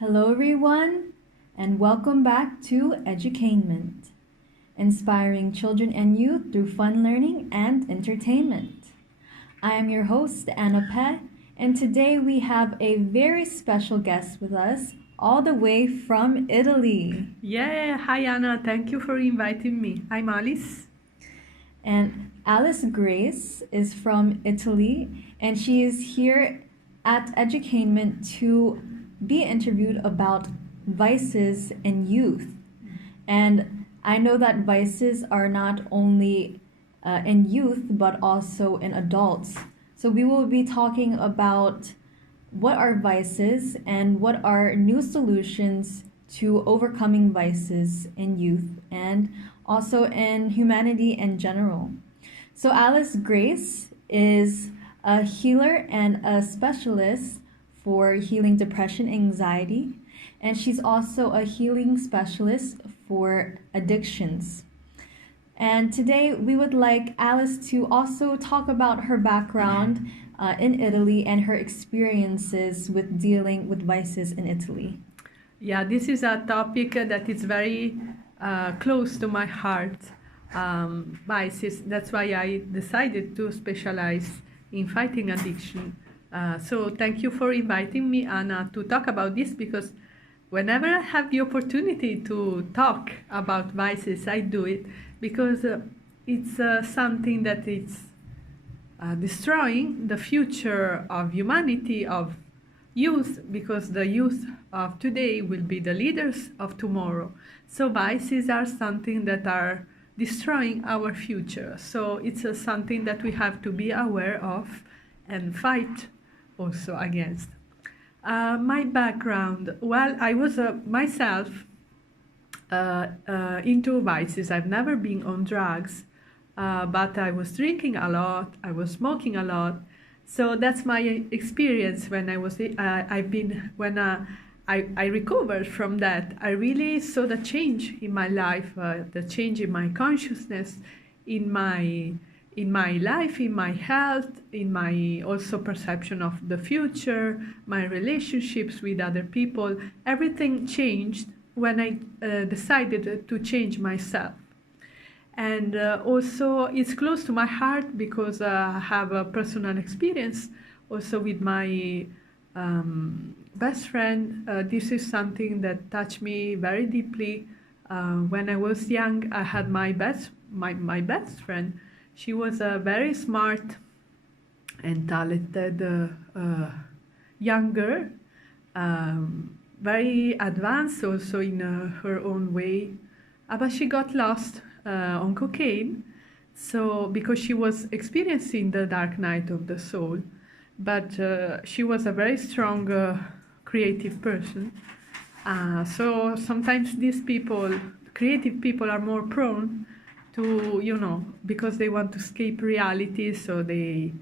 Hello, everyone, and welcome back to Educainment, inspiring children and youth through fun learning and entertainment. I am your host, Anna Pet, and today we have a very special guest with us, all the way from Italy. Yeah, hi Anna, thank you for inviting me. I'm Alice. And Alice Grace is from Italy, and she is here at Educainment to be interviewed about vices in youth. And I know that vices are not only in youth but also in adults. So we will be talking about what are vices and what are new solutions to overcoming vices in youth and also in humanity in general. So Alice Grace is a healer and a specialist for healing depression, anxiety, and she's also a healing specialist for addictions. And today we would like Alice to also talk about her background in Italy and her experiences with dealing with vices in Italy. Yeah, this is a topic that is very close to my heart. Vices. That's why I decided to specialize in fighting addiction. So thank you for inviting me, Anna, to talk about this because whenever I have the opportunity to talk about vices, I do it because it's something that is destroying the future of humanity, of youth, because the youth of today will be the leaders of tomorrow. So vices are something that are destroying our future. So it's something that we have to be aware of and fight also against. My background, well, I was myself into vices. I've never been on drugs, but I was drinking a lot, I was smoking a lot. So that's my experience when I recovered from that. I really saw the change in my life, the change in my consciousness, in my life, in my health, in my also perception of the future, my relationships with other people. Everything changed when I decided to change myself. And also it's close to my heart because I have a personal experience also with my best friend. This is something that touched me very deeply. When I was young, I had my best friend. She was a very smart and talented young girl, very advanced also in her own way. But she got lost on cocaine, so because she was experiencing the dark night of the soul, but she was a very strong creative person. So sometimes these people, creative people, are more prone to, because they want to escape reality, so they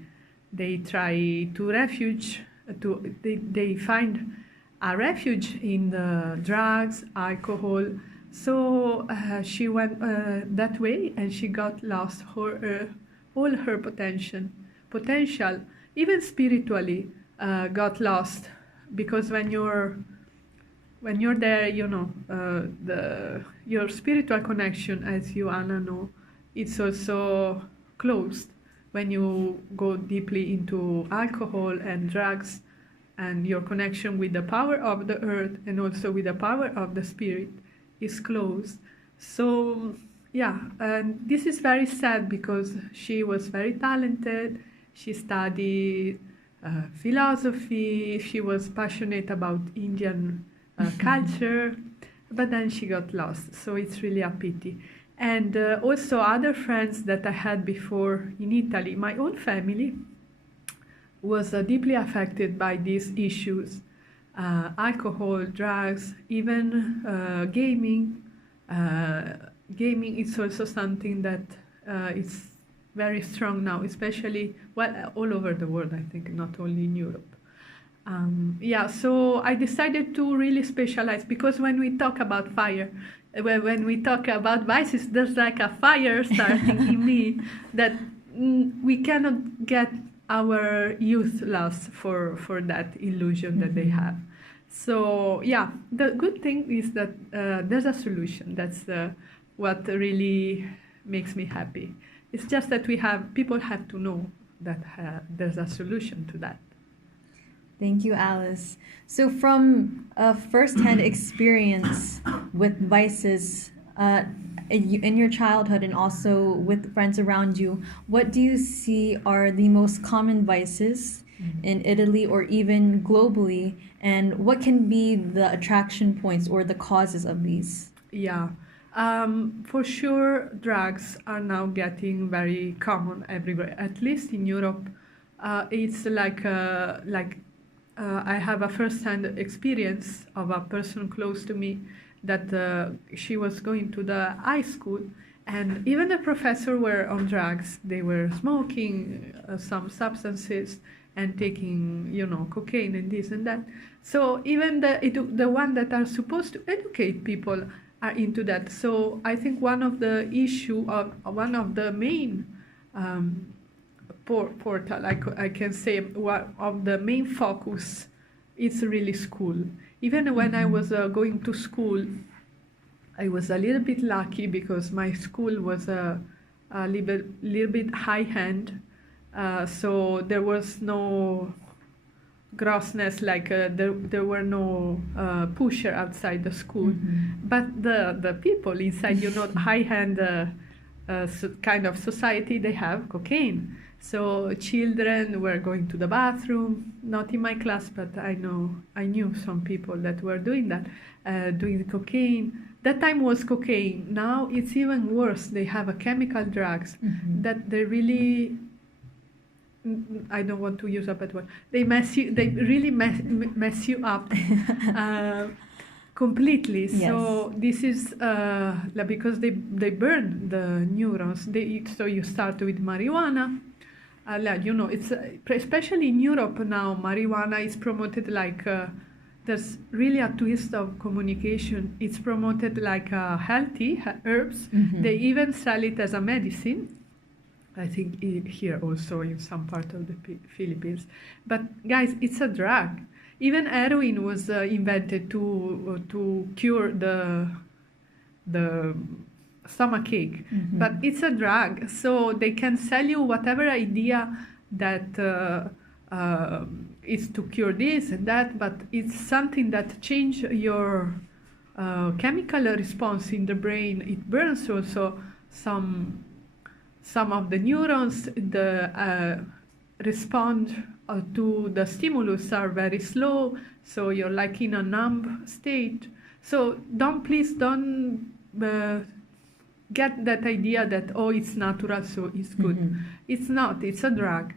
try to they find a refuge in the drugs, alcohol. So she went that way, and she got lost all her potential, even spiritually, got lost, because when you're there, your spiritual connection, as you, Anna, know, it's also closed when you go deeply into alcohol and drugs, and your connection with the power of the earth and also with the power of the spirit is closed. So yeah, and this is very sad because she was very talented. She studied philosophy. She was passionate about Indian culture, but then she got lost. So it's really a pity. And also other friends that I had before in Italy, my own family was deeply affected by these issues. Alcohol, drugs, even gaming. Gaming is also something that is very strong now, especially, well, all over the world, I think, not only in Europe. Yeah, so I decided to really specialize, because when we talk about fire, when we talk about vices, there's like a fire starting in me that we cannot get our youth lost for that illusion that they have. So yeah, the good thing is that there's a solution. That's what really makes me happy. It's just that people have to know that there's a solution to that. Thank you, Alice. So, from a first-hand experience with vices in your childhood and also with friends around you, what do you see are the most common vices in Italy or even globally, and what can be the attraction points or the causes of these? Yeah, for sure, drugs are now getting very common everywhere. At least in Europe, it's I have a first-hand experience of a person close to me that she was going to the high school, and even the professor were on drugs. They were smoking some substances and taking, cocaine and this and that. So even the one that are supposed to educate people are into that. So I think one of the one of the main portal, I can say, one of the main focus is really school. Even when I was going to school, I was a little bit lucky because my school was a little bit high-end, so there was no grossness, like there were no pusher outside the school, but the people inside, high-end kind of society, they have cocaine. So children were going to the bathroom, not in my class, but I knew some people that were doing that, doing cocaine. That time was cocaine. Now it's even worse. They have a chemical drugs that they really, I don't want to use a bad word. They really mess you up completely. Yes. So this is because they burn the neurons. So you start with marijuana. It's especially in Europe now, marijuana is promoted like there's really a twist of communication. It's promoted like healthy herbs. They even sell it as a medicine. I think here also in some part of the Philippines. But guys, it's a drug. Even heroin was invented to cure the stomachache, but it's a drug, so they can sell you whatever idea that is to cure this and that, but it's something that change your chemical response in the brain. It burns also some of the neurons. The respond to the stimulus are very slow, so you're like in a numb state. So please don't get that idea that it's natural, so it's good. It's not. It's a drug.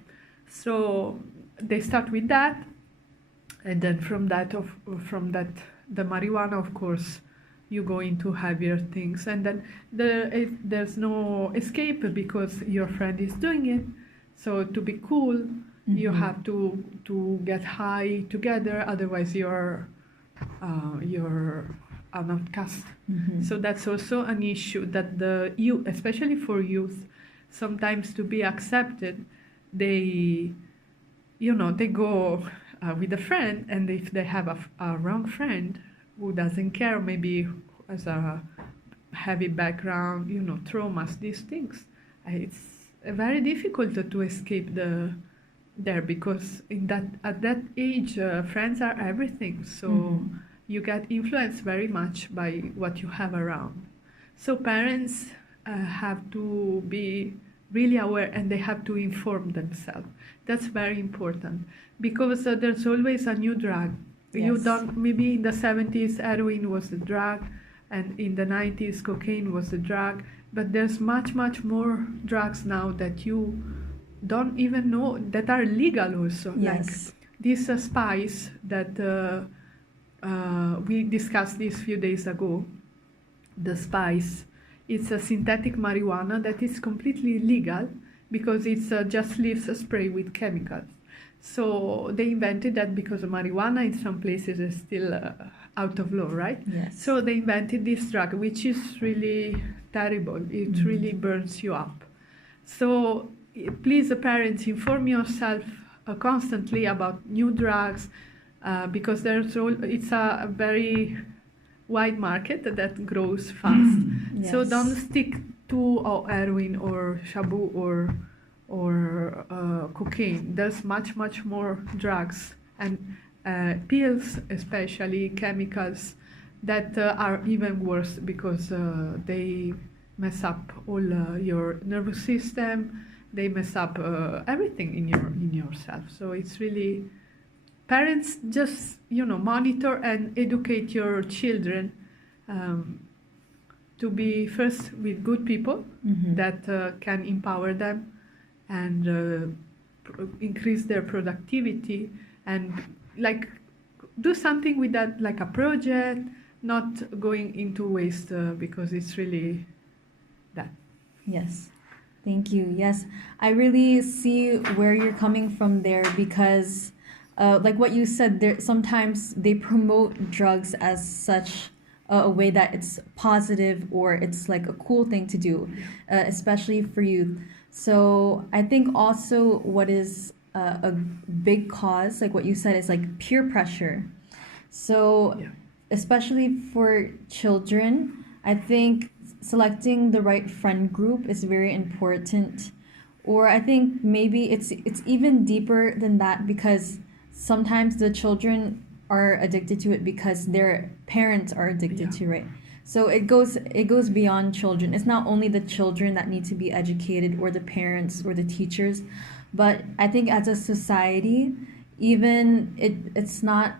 So they start with that, and then from that the marijuana, of course, you go into heavier things, and then there's no escape because your friend is doing it. So to be cool, you have to get high together, otherwise you're an outcast. So that's also an issue that especially for youth, sometimes to be accepted, they go with a friend, and if they have a wrong friend who doesn't care, maybe has a heavy background, traumas, these things, it's very difficult to escape there, because at that age, friends are everything. So you get influenced very much by what you have around. So parents have to be really aware, and they have to inform themselves. That's very important, because there's always a new drug. Yes. Maybe in the 70s heroin was a drug, and in the 90s cocaine was a drug, but there's much more drugs now that you don't even know, that are legal also. Yes. Like this spice that we discussed this few days ago. The spice, it's a synthetic marijuana that is completely legal because it's just leaves spray with chemicals. So they invented that because marijuana in some places is still out of law, right? Yes. So they invented this drug, which is really terrible. It really burns you up. So please, parents, inform yourself constantly about new drugs. because it's a very wide market that grows fast. So Yes. don't stick to heroin or shabu or cocaine. There's much more drugs and pills, especially chemicals, that are even worse because they mess up all your nervous system. They mess up everything in yourself. So it's really, parents, just monitor and educate your children to be first with good people that can empower them and increase their productivity, and like do something with that, like a project, not going into waste because it's really that. Yes. Thank you. Yes, I really see where you're coming from there because, like what you said, there sometimes they promote drugs as such a way that it's positive or it's like a cool thing to do, especially for youth. So I think also what is a big cause, like what you said, is like peer pressure. So, Yeah. especially for children, I think selecting the right friend group is very important. Or I think maybe it's even deeper than that because sometimes the children are addicted to it because their parents are addicted Yeah. to it. So it goes beyond children. It's not only the children that need to be educated or the parents or the teachers, but I think as a society, even it's not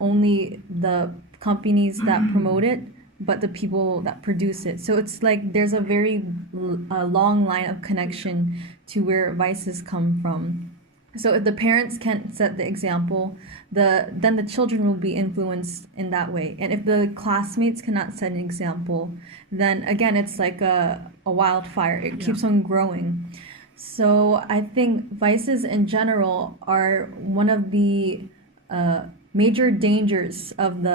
only the companies that promote it, but the people that produce it. So it's like there's a very long line of connection to where vices come from. So if the parents can't set the example, then the children will be influenced in that way. And if the classmates cannot set an example, then again it's like a wildfire. It keeps on growing. So I think vices in general are one of the major dangers of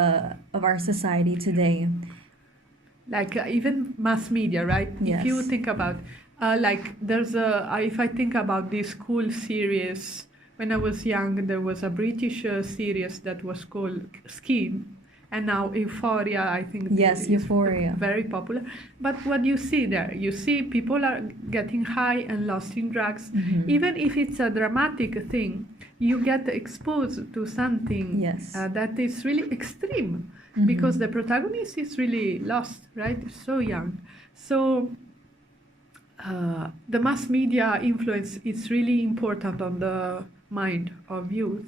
our society today. Like even mass media, right? If you Yes. think about like there's if I think about this school series, when I was young there was a British series that was called Skin, and now Euphoria, I think Yes, is Euphoria. very popular. But what you see there, you see people are getting high and lost in drugs. Even if it's a dramatic thing, you get exposed to something Yes. that is really extreme because the protagonist is really lost, right? So young. So the mass media influence is really important on the mind of youth.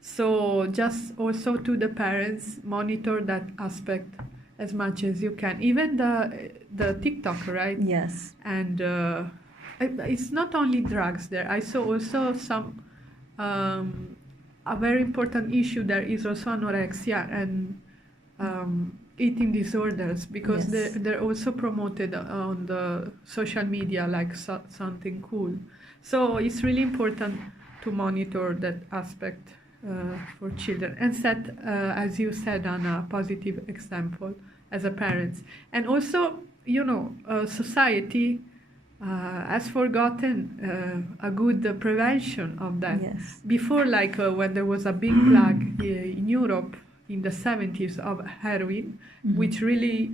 So just also to the parents, monitor that aspect as much as you can. Even the TikTok, right? Yes. And it's not only drugs there. I saw also some a very important issue there is also anorexia and eating disorders, because Yes. they're also promoted on the social media like something cool. So it's really important to monitor that aspect for children and set, as you said, on a positive example as a parents. And also, society has forgotten a good prevention of that. Yes. Before, like when there was a big plague in Europe in the 70s of heroin, which really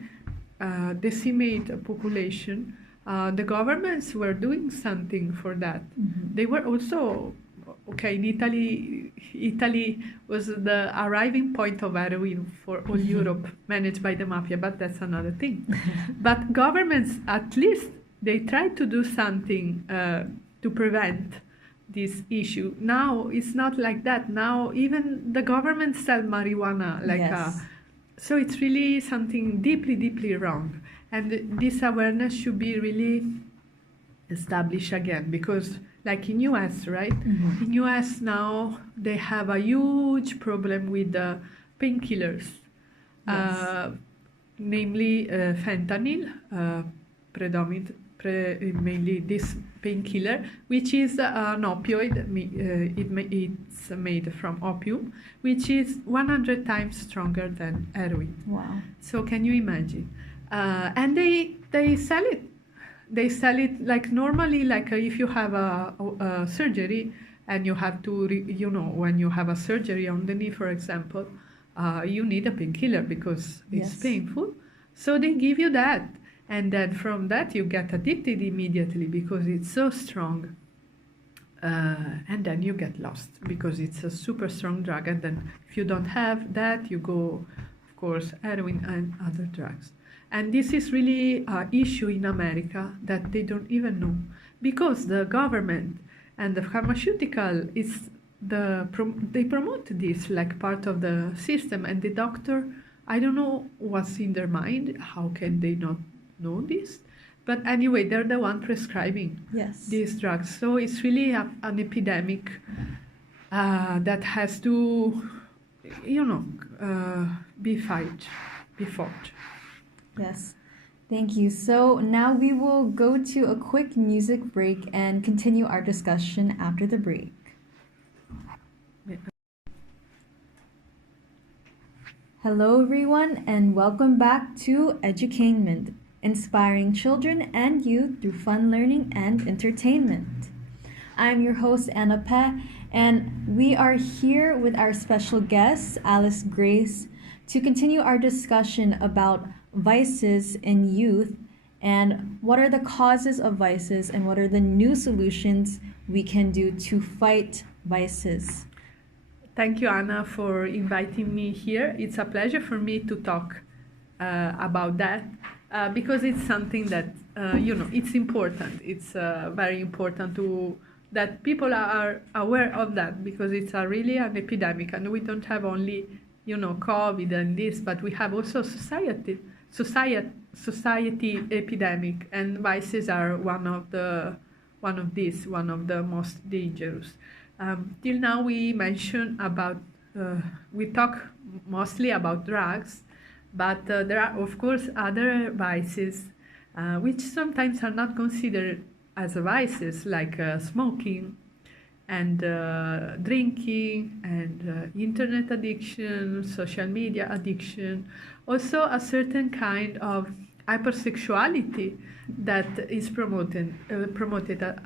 decimate a population, the governments were doing something for that. They were also, okay, in Italy was the arriving point of heroin for all Europe, managed by the mafia, but that's another thing. But governments, at least, they tried to do something to prevent this issue. Now it's not like that. Now even the government sell marijuana like Yes. so it's really something deeply wrong. And this awareness should be really established again, because like in US, right? In US now they have a huge problem with the painkillers, Yes. namely fentanyl, mainly this painkiller, which is an opioid. It's made from opium, which is 100 times stronger than heroin. Wow. So can you imagine? And they sell it. They sell it like normally, like if you have a surgery, and you have to, when you have a surgery on the knee, for example, you need a painkiller because it's Yes. painful. So they give you that. And then from that, you get addicted immediately because it's so strong. And then you get lost because it's a super strong drug. And then if you don't have that, you go, of course, heroin and other drugs. And this is really an issue in America that they don't even know, because the government and the pharmaceutical they promote this like part of the system, and the doctor, I don't know what's in their mind. How can they not know this? But anyway, they're the one prescribing Yes. these drugs. So it's really an epidemic that has to, be fought. Yes. Thank you. So now we will go to a quick music break and continue our discussion after the break. Hello, everyone, and welcome back to Educainment, inspiring children and youth through fun learning and entertainment. I'm your host, Anna Pet, and we are here with our special guest, Alice Grace, to continue our discussion about vices in youth and what are the causes of vices and what are the new solutions we can do to fight vices. Thank you, Anna, for inviting me here. It's a pleasure for me to talk about that because it's something that, it's important. It's very important that people are aware of that, because it's really an epidemic, and we don't have only, COVID and this, but we have also society epidemic, and vices are one of the most dangerous. Till now we talk mostly about drugs, but there are of course other vices which sometimes are not considered as vices, like smoking and drinking and internet addiction, social media addiction, also a certain kind of hypersexuality that is promoted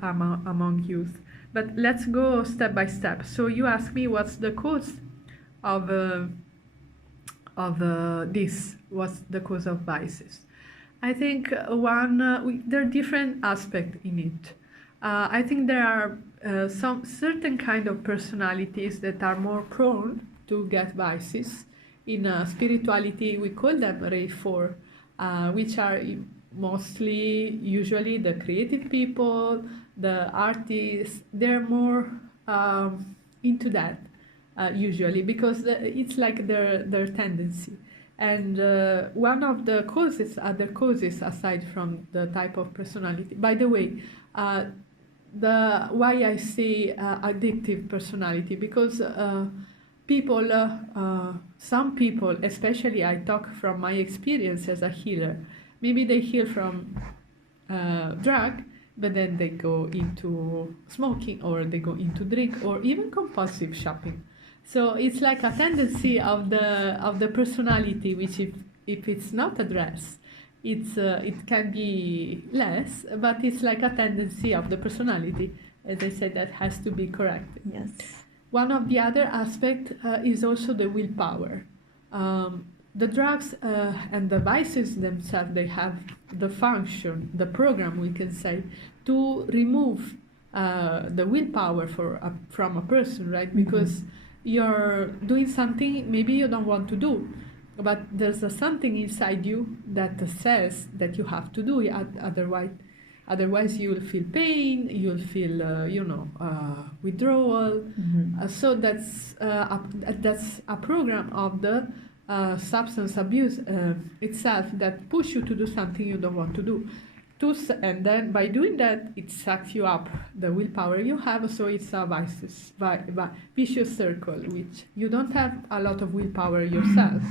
among youth. But let's go step by step. So you ask me what's the cause of this? What's the cause of vices? I think there are different aspects in it. I think there are some certain kind of personalities that are more prone to get vices. In spirituality, we call them Ray 4, which are usually the creative people, the artists. They're more into that usually, because it's like their tendency. And one of the other causes aside from the type of personality, by the way, why I say addictive personality, because some people, especially I talk from my experience as a healer, maybe they heal from drug, but then they go into smoking, or they go into drink, or even compulsive shopping. So it's like a tendency of the personality, which if it's not addressed, it can be less, but it's like a tendency of the personality, as I said, that has to be corrected. Yes. One of the other aspects is also the willpower. The drugs and the vices themselves, they have the function, the program, we can say, to remove the willpower from a person, right? Because you're doing something maybe you don't want to do, but there's something inside you that says that you have to do it, otherwise you'll feel pain, you'll feel withdrawal. So that's a program of the substance abuse itself that push you to do something you don't want to do. And then by doing that, it sucks you up the willpower you have, so it's a vicious circle, which you don't have a lot of willpower yourself,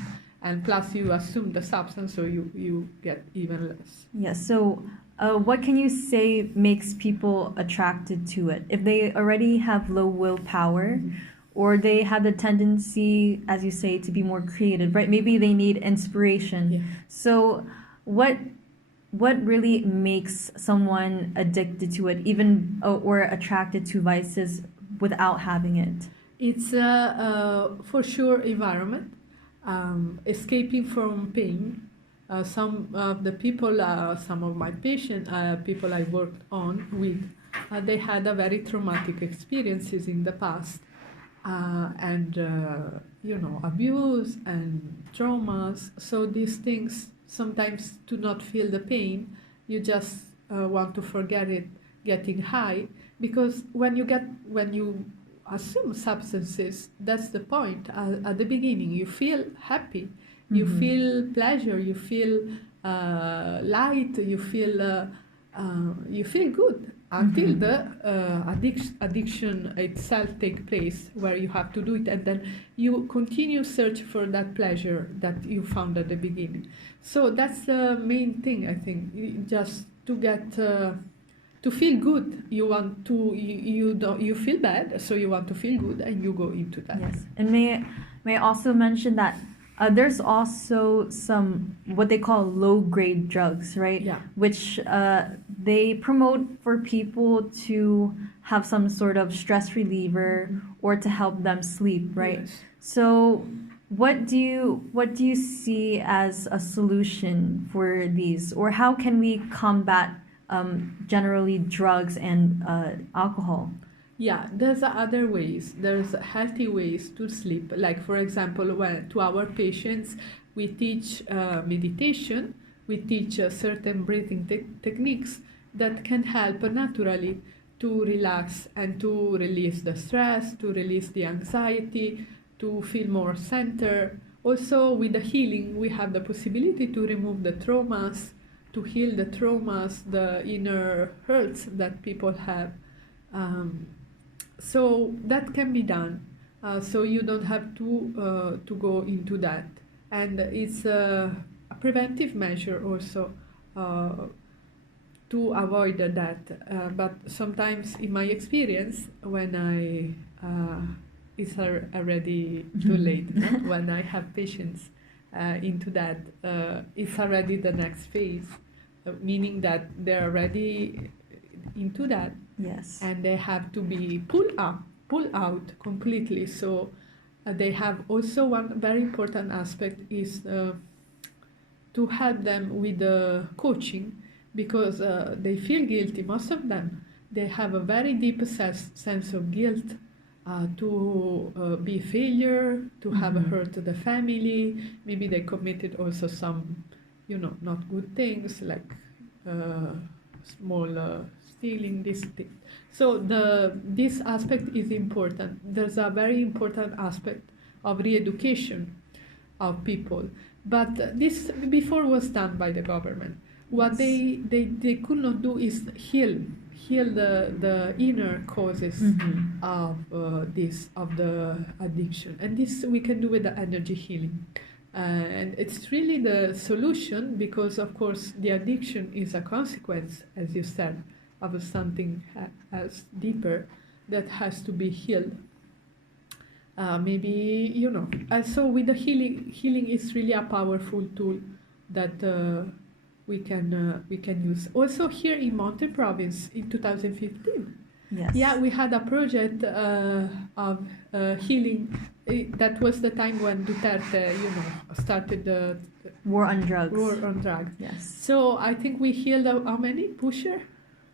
and plus you assume the substance, so you get even less. Yes, so what can you say makes people attracted to it? If they already have low willpower, or they have the tendency, as you say, to be more creative, right? Maybe they need inspiration. Yeah. So what really makes someone addicted to it, even or attracted to vices without having it? It's for sure environment, escaping from pain. Some of the people, some of my patients, people I worked on with, they had a very traumatic experiences in the past, and abuse and traumas. So these things sometimes to not feel the pain, you just want to forget it, getting high, because when you assume substances, that's the point. At the beginning, you feel happy, you feel pleasure, you feel light, you feel good until the addiction itself take place, where you have to do it, and then you continue search for that pleasure that you found at the beginning. So that's the main thing, I think, just to get to feel good. You want to you feel bad, so you want to feel good, and you go into that. Yes, and may I also mention that there's also some what they call low-grade drugs, right? Yeah. Which they promote for people to have some sort of stress reliever or to help them sleep, right? Yes. So what do you see as a solution for these, or how can we combat generally drugs and alcohol? Yeah, there's other ways. There's healthy ways to sleep. Like, for example, when to our patients, we teach meditation, we teach certain breathing techniques that can help naturally to relax and to release the stress, to release the anxiety, to feel more centered. Also, with the healing, we have the possibility to remove the traumas, to heal the traumas, the inner hurts that people have. So that can be done. So you don't have to go into that, and it's a preventive measure also to avoid that. But sometimes, in my experience, when it's already too late. No? When I have patients into that, it's already the next phase, meaning that they're already into that. Yes. And they have to be pulled out completely. So they have also one very important aspect is to help them with the coaching, because they feel guilty. Most of them, they have a very deep sense of guilt to be a failure, to have hurt the family. Maybe they committed also some, not good things, like small stealing, this thing. So this aspect is important. There's a very important aspect of re-education of people, but this before was done by the government. What they could not do is heal the inner causes of the addiction, and this we can do with the energy healing. And it's really the solution, because of course the addiction is a consequence, as you said, of something as deeper that has to be healed. Maybe also with the healing is really a powerful tool that we can use. Also here in Monte Province in 2015. Yes. Yeah, we had a project of healing. That was the time when Duterte, started the War on drugs. War on drugs. Yes. So I think we healed how many? Pusher?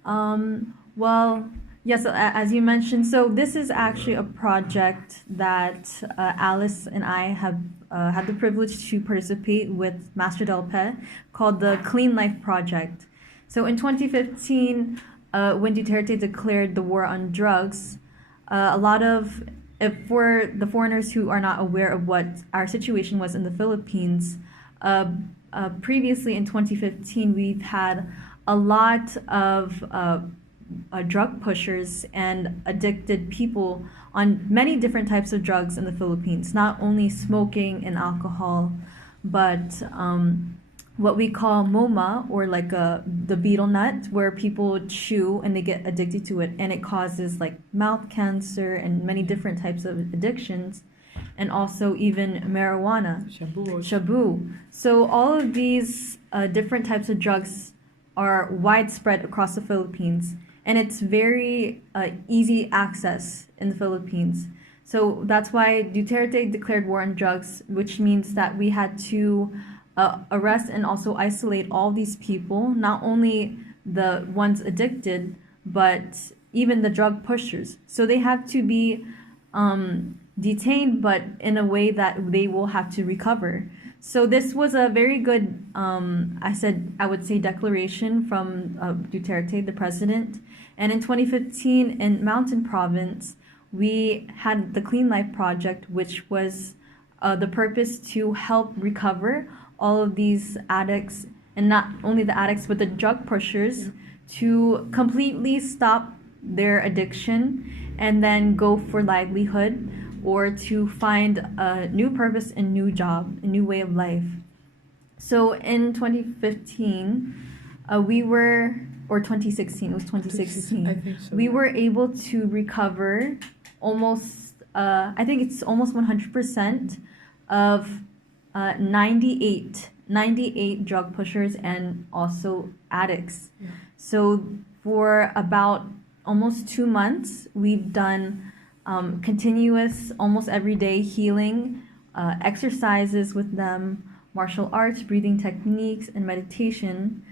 Well, yes, as you mentioned, so this is actually a project that Alice and I have had the privilege to participate with Master Del Pe, called the Clean Life Project. So in 2015, when Duterte declared the war on drugs, a lot of, for the foreigners who are not aware of what our situation was in the Philippines, previously in 2015, we've had a lot of drug pushers and addicted people on many different types of drugs in the Philippines, not only smoking and alcohol, but what we call MOMA, or like the betel nut, where people chew and they get addicted to it, and it causes like mouth cancer and many different types of addictions, and also even marijuana, shabu. So all of these different types of drugs are widespread across the Philippines, and it's very easy access in the Philippines. So that's why Duterte declared war on drugs, which means that we had to arrest and also isolate all these people, not only the ones addicted, but even the drug pushers. So they have to be detained, but in a way that they will have to recover. So this was a very good, I would say, declaration from Duterte, the president. And in 2015, in Mountain Province, we had the Clean Life Project, which was the purpose to help recover all of these addicts, and not only the addicts, but the drug pushers, to completely stop their addiction and then go for livelihood, or to find a new purpose and new job, a new way of life. So in 2015, or 2016, it was 2016, I think so, we yeah. were able to recover almost, I think it's almost 100% of 98 drug pushers and also addicts. Yeah. So for about almost 2 months, we've done continuous, almost everyday healing exercises with them, martial arts, breathing techniques, and meditation,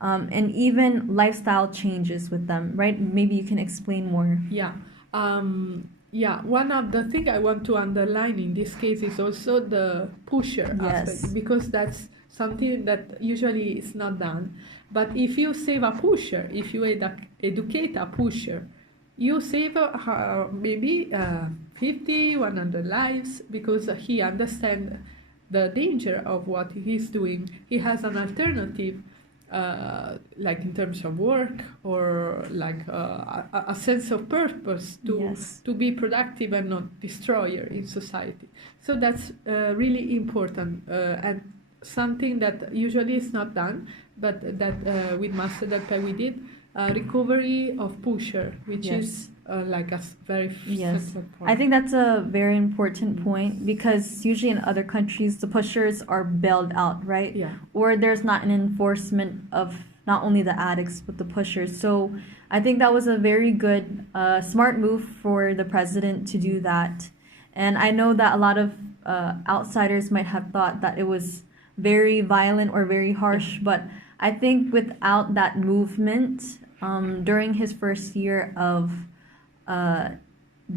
and even lifestyle changes with them, right? Maybe you can explain more. Yeah. One of the things I want to underline in this case is also the pusher aspect, because that's something that usually is not done. But if you save a pusher, if you educate a pusher, you save maybe 50, 100 lives, because he understands the danger of what he's doing. He has an alternative, like in terms of work, or like a sense of purpose to be productive and not destroyer in society. So that's really important, and something that usually is not done, but that with Master Delpe we did. Recovery of pusher, which is like a very central point. I think that's a very important point, because usually in other countries the pushers are bailed out, right? Yeah. Or there's not an enforcement of not only the addicts but the pushers. So I think that was a very good, smart move for the president to do that. And I know that a lot of outsiders might have thought that it was very violent or very harsh, but I think without that movement, during his first year of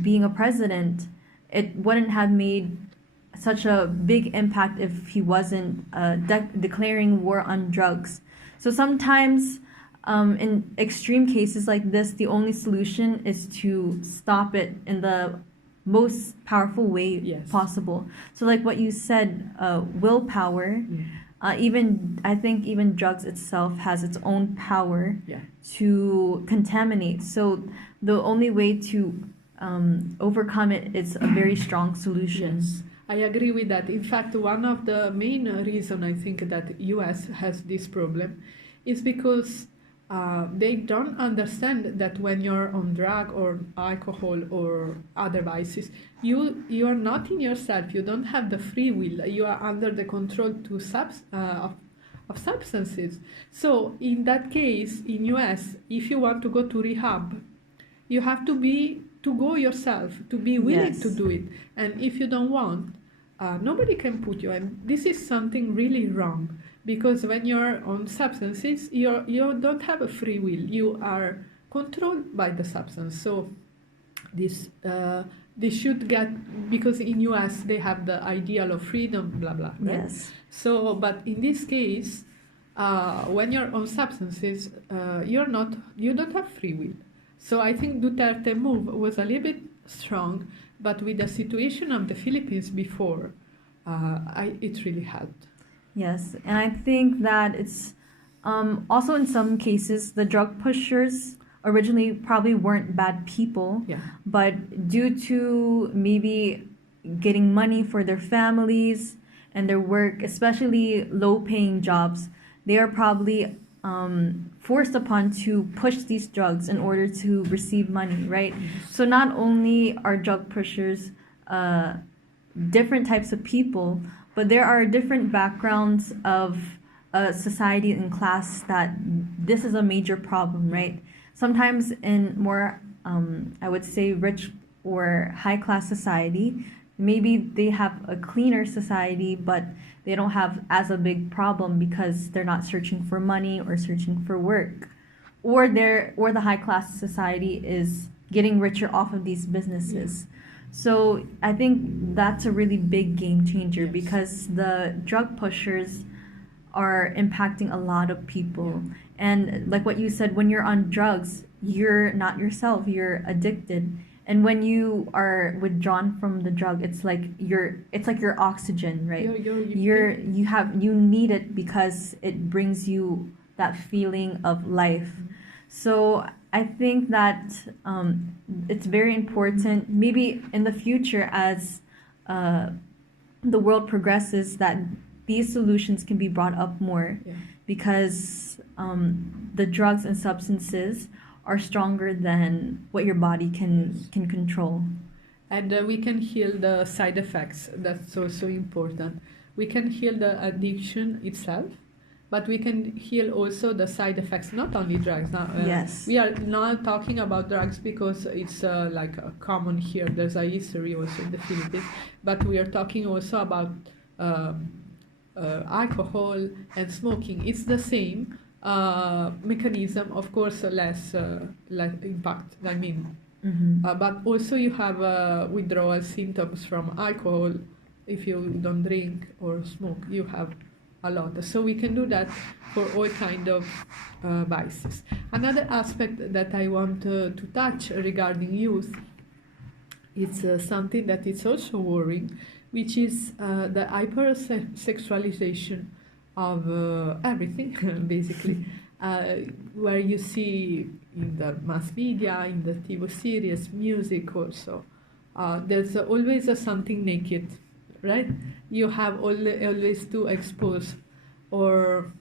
being a president, it wouldn't have made such a big impact if he wasn't declaring war on drugs. So sometimes in extreme cases like this, the only solution is to stop it in the most powerful way possible. So like what you said, willpower. Even I think even drugs itself has its own power to contaminate. So the only way to overcome it is a very strong solution. Yes, I agree with that. In fact, one of the main reasons I think that US has this problem is because they don't understand that when you're on drug or alcohol or other vices, you are not in yourself. You don't have the free will. You are under the control of substances. So in that case, in US, if you want to go to rehab, you have to go yourself, to be willing to do it. And if you don't want, nobody can put you. And this is something really wrong. Because when you're on substances, you don't have a free will. You are controlled by the substance. So this should get, because in US they have the ideal of freedom, blah blah. Right? Yes. So, but in this case, when you're on substances, you don't have free will. So I think Duterte move was a little bit strong, but with the situation of the Philippines before, it really helped. Yes, and I think that it's also in some cases the drug pushers originally probably weren't bad people, but due to maybe getting money for their families and their work, especially low-paying jobs, they are probably forced upon to push these drugs in order to receive money, right? So not only are drug pushers different types of people, but there are different backgrounds of society and class that this is a major problem, right? sometimes in more, I would say, rich or high class society, maybe they have a cleaner society, but they don't have as a big problem because they're not searching for money or searching for work, or the high class society is getting richer off of these businesses. So I think that's a really big game changer, Yes. because the drug pushers are impacting a lot of people. And like what you said, when you're on drugs, you're not yourself, you're addicted. And when you are withdrawn from the drug, it's like your oxygen, right? You need it because it brings you that feeling of life. So I think that it's very important, maybe in the future, as the world progresses, that these solutions can be brought up more, because the drugs and substances are stronger than what your body can control. And we can heal the side effects. That's also important. We can heal the addiction itself, but we can heal also the side effects, not only drugs. Now, Yes. we are not talking about drugs because it's like common here. There's a history also in the Philippines, but we are talking also about alcohol and smoking. It's the same mechanism, of course, less impact. I mean, but also you have withdrawal symptoms from alcohol. If you don't drink or smoke, you have a lot. So we can do that for all kind of vices. Another aspect that I want to touch regarding youth, it's something that is also worrying, which is the hypersexualization of everything, basically, where you see in the mass media, in the TV series, music also, there's always something naked, right? You have always to expose, or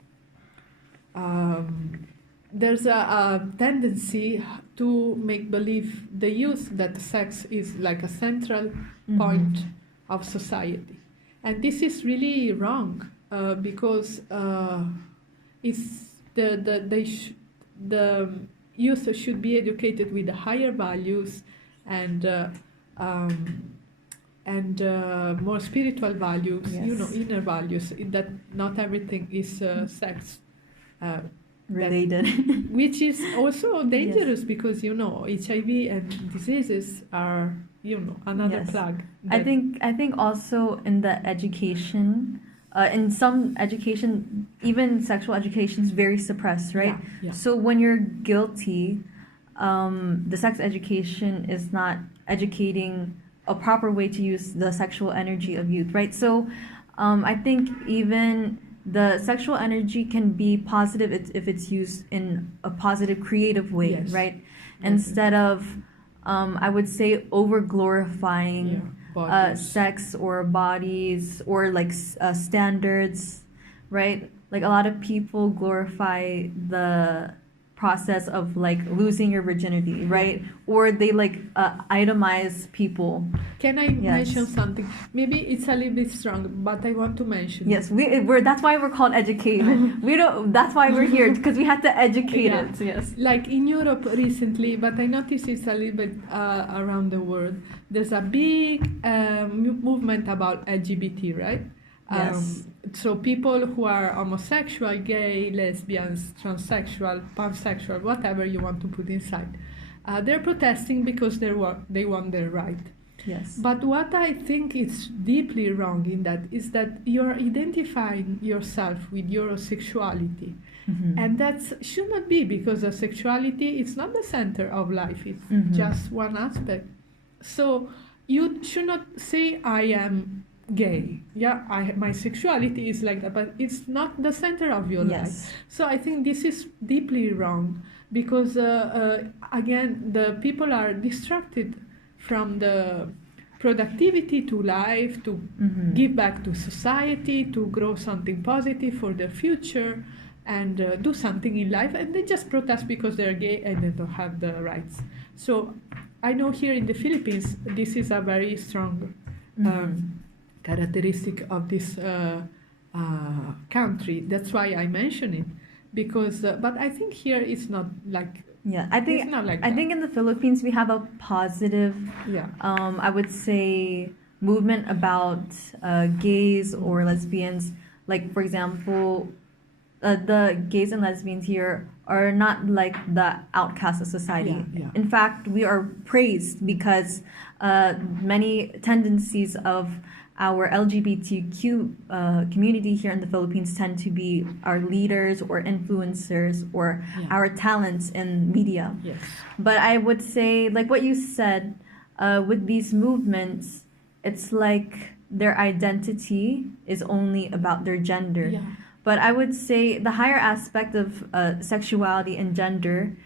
there's a tendency to make believe the youth that sex is like a central point of society, and this is really wrong, because it's the youth should be educated with the higher values and more spiritual values, Yes. inner values. That not everything is sex Related. which is also dangerous, because HIV and diseases are another Yes. plague. I think also in the education, in some education, even sexual education is very suppressed, right? Yeah. So when you're guilty, the sex education is not educating a proper way to use the sexual energy of youth, right? So I think even the sexual energy can be positive if it's used in a positive, creative way, Yes. right? Instead of, I would say, over glorifying Bodies. sex or bodies or like standards, right? Like a lot of people glorify the process of like losing your virginity, right? Or they like itemize people. Can I mention something? Maybe it's a little bit strong, but I want to mention. Yes, we're that's why we're called Educainment. We don't. That's why we're here, because we had to educate it. Yes. Like in Europe recently, but I noticed it's a little bit around the world. There's a big movement about LGBT, right? Yes. So people who are homosexual, gay, lesbians, transsexual, pansexual, whatever you want to put inside, they're protesting because they want their right. Yes. But what I think is deeply wrong in that is that you're identifying yourself with your sexuality. And that should not be, because sexuality is not the center of life. It's just one aspect. So you should not say, I am gay. Yeah, my sexuality is like that, but it's not the center of your life. So I think this is deeply wrong, because again, the people are distracted from the productivity to life, to give back to society, to grow something positive for their future, and do something in life, and they just protest because they're gay and they don't have the rights. So I know here in the Philippines, this is a very strong characteristic of this country. That's why I mention it, because but I think here it's not like Yeah, I think It's not like I that. think in the Philippines we have a positive, Yeah. I would say, movement about gays or lesbians. Like for example, the gays and lesbians here are not like the outcasts of society. Yeah, yeah. In fact, we are praised because many tendencies of our LGBTQ community here in the Philippines tend to be our leaders or influencers or Yeah. our talents in media. Yes. But I would say, like what you said, with these movements, it's like their identity is only about their gender. Yeah. But I would say the higher aspect of sexuality and gender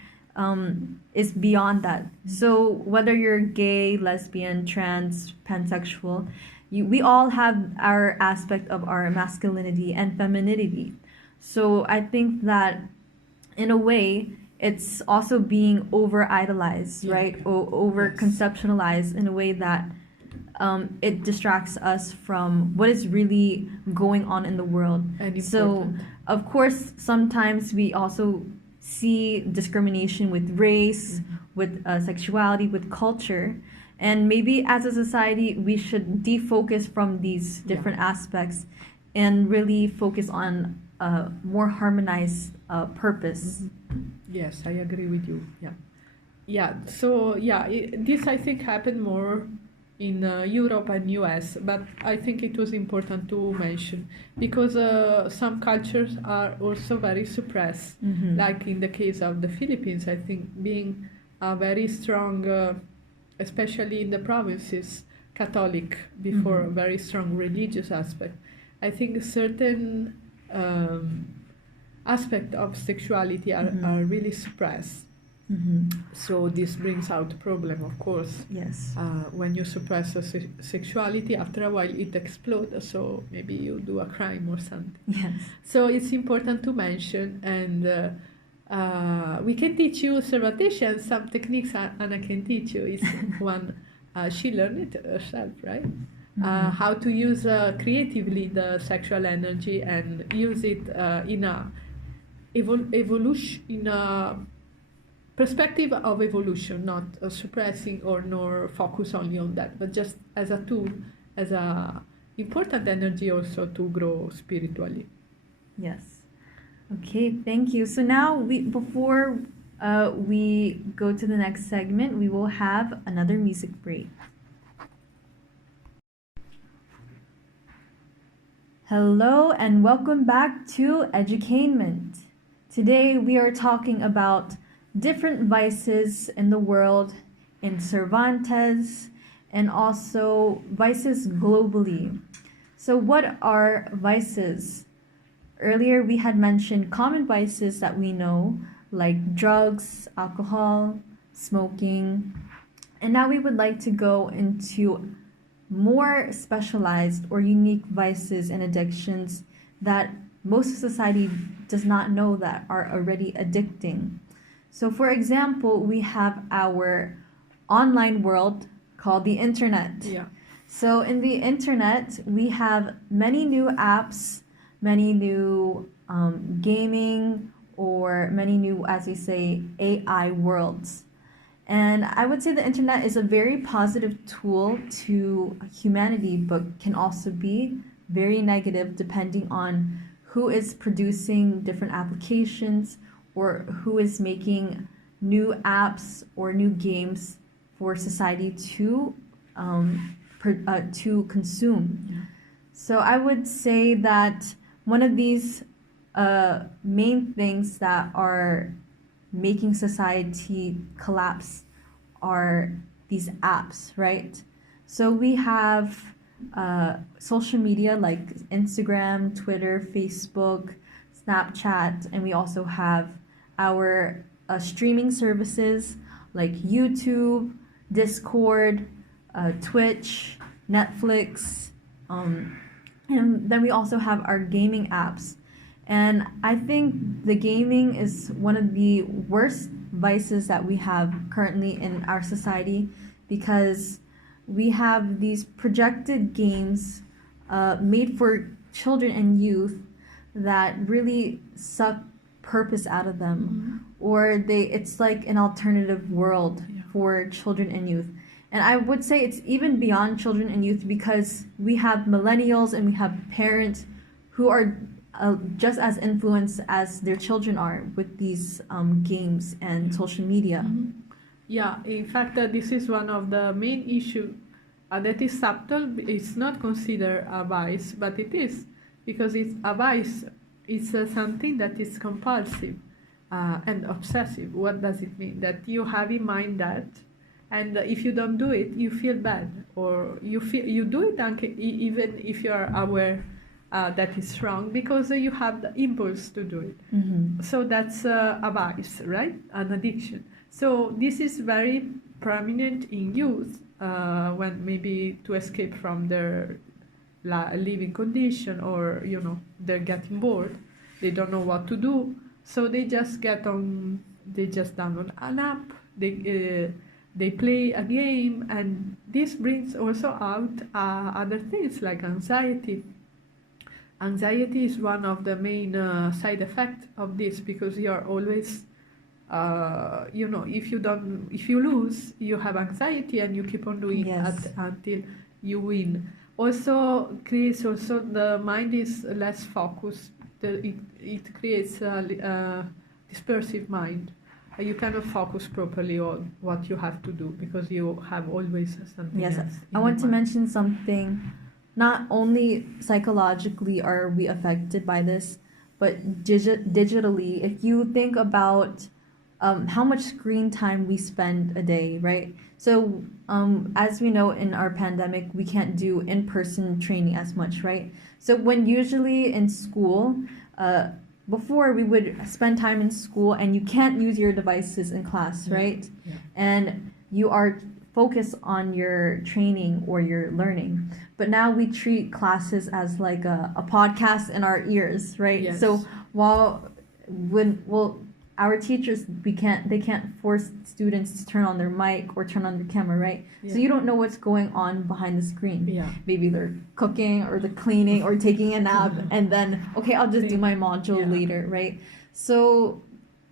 is beyond that. So whether you're gay, lesbian, trans, pansexual, we all have our aspect of our masculinity and femininity. So I think that in a way, it's also being over idolized, Yeah. right? Over conceptualized in a way that it distracts us from what is really going on in the world. And So, important. of course, sometimes we also see discrimination with race, with sexuality, with culture. And maybe as a society, we should defocus from these different aspects and really focus on a more harmonized purpose. Yes, I agree with you. Yeah. Yeah. So yeah, this I think happened more in Europe and US, but I think it was important to mention because some cultures are also very suppressed. Mhm. Like in the case of the Philippines, I think being a very strong, especially in the provinces, Catholic before a very strong religious aspect. I think certain aspect of sexuality are really suppressed. Mhm. So this brings out problem, of course. Yes. When you suppress a sexuality, after a while it explodes. So maybe you do a crime or something. Yes. So it's important to mention, and we can teach you observation. Some techniques Anna can teach you. It's one she learned it herself, right? How to use creatively the sexual energy and use it in a evolution, in a perspective of evolution, not suppressing or nor focus only on that, but just as a tool, as a important energy also to grow spiritually. Yes. Okay, thank you. So now before we go to the next segment, we will have another music break. Hello and welcome back to Educainment. Today we are talking about different vices in the world, in Cervantes, and also vices globally. So what are vices? Earlier we had mentioned common vices that we know, like drugs, alcohol, smoking. And now we would like to go into more specialized or unique vices and addictions that most of society does not know that are already addicting. So for example, we have our online world called the internet. Yeah. So in the internet, we have many new apps, many new gaming, or many new, as we say, AI worlds. And I would say the internet is a very positive tool to humanity, but can also be very negative depending on who is producing different applications or who is making new apps or new games for society to consume. So I would say that one of these main things that are making society collapse are these apps, right? So we have social media like Instagram, Twitter, Facebook, Snapchat, and we also have our streaming services like YouTube, Discord, Twitch, Netflix, and then we also have our gaming apps. And I think the gaming is one of the worst vices that we have currently in our society because we have these projected games made for children and youth that really suck purpose out of them, or it's like an alternative world for children and youth. And I would say it's even beyond children and youth, because we have millennials and we have parents who are just as influenced as their children are with these games and social media. Yeah, in fact, this is one of the main issues that is subtle. It's not considered a vice, but it is, because it's a vice. It's something that is compulsive and obsessive. What does it mean? That you have in mind that, and if you don't do it, you feel bad, or you do it even if you are aware that it's wrong, because you have the impulse to do it. So that's a vice, right? An addiction. So this is very prominent in youth when maybe to escape from their living condition, or they're getting bored, they don't know what to do, so they just download an app, they play a game, and this brings also out other things like anxiety. Anxiety is one of the main side effects of this, because you are always if you lose, you have anxiety, and you keep on doing it until you win. Also creates the mind is less focused. It creates a dispersive mind. You cannot focus properly on what you have to do, because you have always something else. Yes, I want to mention something. Not only psychologically are we affected by this, but digitally. If you think about how much screen time we spend a day, right? So as we know, in our pandemic, we can't do in-person training as much, right? So when usually in school, before we would spend time in school, and you can't use your devices in class, right? Yeah. And you are focused on your training or your learning. But now we treat classes as like a podcast in our ears, right? Yes. So our teachers, they can't force students to turn on their mic or turn on their camera, right? Yeah. So you don't know what's going on behind the screen. Yeah. Maybe they're cooking, or they're cleaning, or taking a nap, and then, okay, I'll just do my module later, right? So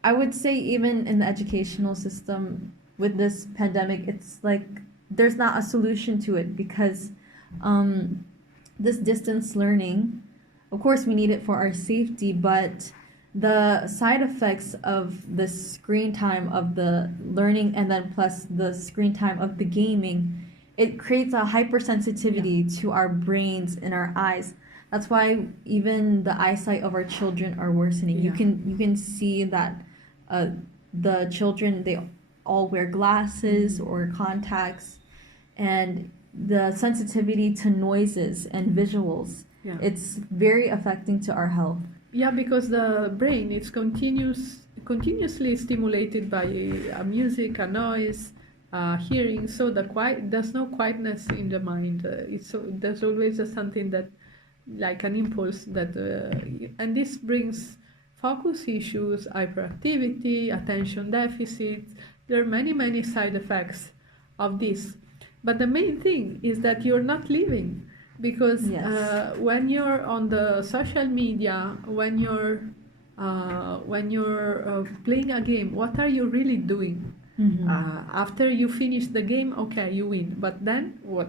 I would say even in the educational system with this pandemic, it's like there's not a solution to it, because this distance learning, of course we need it for our safety, but the side effects of the screen time of the learning, and then plus the screen time of the gaming, it creates a hypersensitivity to our brains and our eyes. That's why even the eyesight of our children are worsening. You can see that the children, they all wear glasses or contacts, and the sensitivity to noises and visuals, it's very affecting to our health. Yeah, because the brain is continuously stimulated by music, a noise, hearing. So there's no quietness in the mind. There's always something that, like an impulse that, and this brings focus issues, hyperactivity, attention deficit. There are many side effects of this. But the main thing is that you're not living. Because when you're on the social media, when you're playing a game, what are you really doing? After you finish the game, okay, you win. But then what?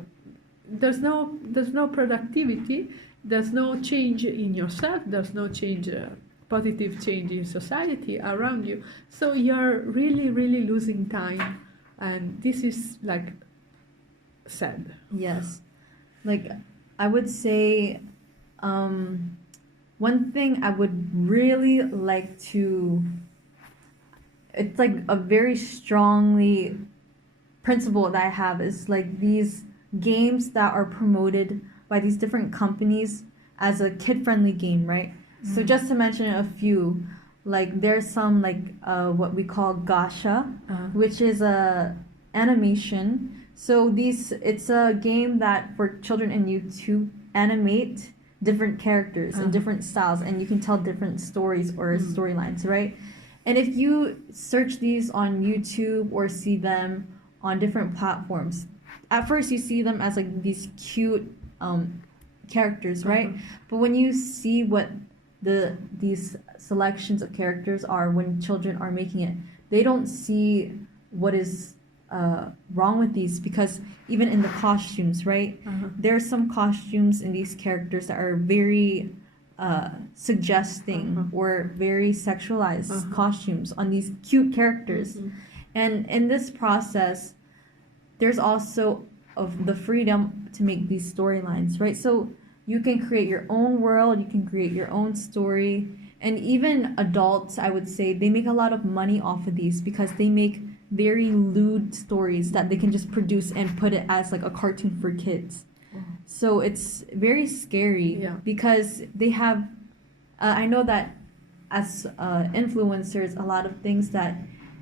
There's no productivity. There's no change in yourself. There's no change, positive change in society around you. So you're really losing time, and this is like sad. Yes, like. I would say one thing I would really like to, it's like a very strongly principle that I have, is like these games that are promoted by these different companies as a kid-friendly game, right? So just to mention a few, like there's some like what we call gacha, which is a animation. So it's a game that for children and youth to animate different characters and different styles, and you can tell different stories or storylines, right? And if you search these on YouTube or see them on different platforms, at first you see them as like these cute characters, right? But when you see what these selections of characters are when children are making it. They don't see what is wrong with these, because even in the costumes, right? There are some costumes in these characters that are very suggesting or very sexualized costumes on these cute characters. And in this process, there's also of the freedom to make these storylines, right? So you can create your own world, you can create your own story, and even adults, I would say, they make a lot of money off of these because they make very lewd stories that they can just produce and put it as like a cartoon for kids. So it's very scary because they have, I know that as influencers, a lot of things that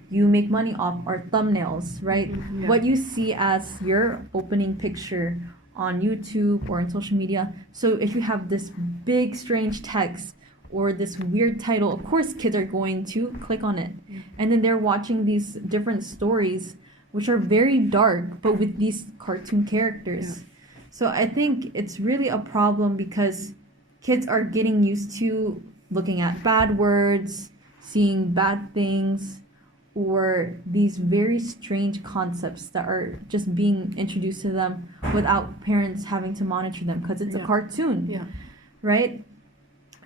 you make money off are thumbnails, right? What you see as your opening picture on YouTube or on social media. So if you have this big strange text or this weird title, of course kids are going to click on it. And then they're watching these different stories which are very dark but with these cartoon characters. So I think it's really a problem because kids are getting used to looking at bad words, seeing bad things, or these very strange concepts that are just being introduced to them without parents having to monitor them because it's a cartoon, right?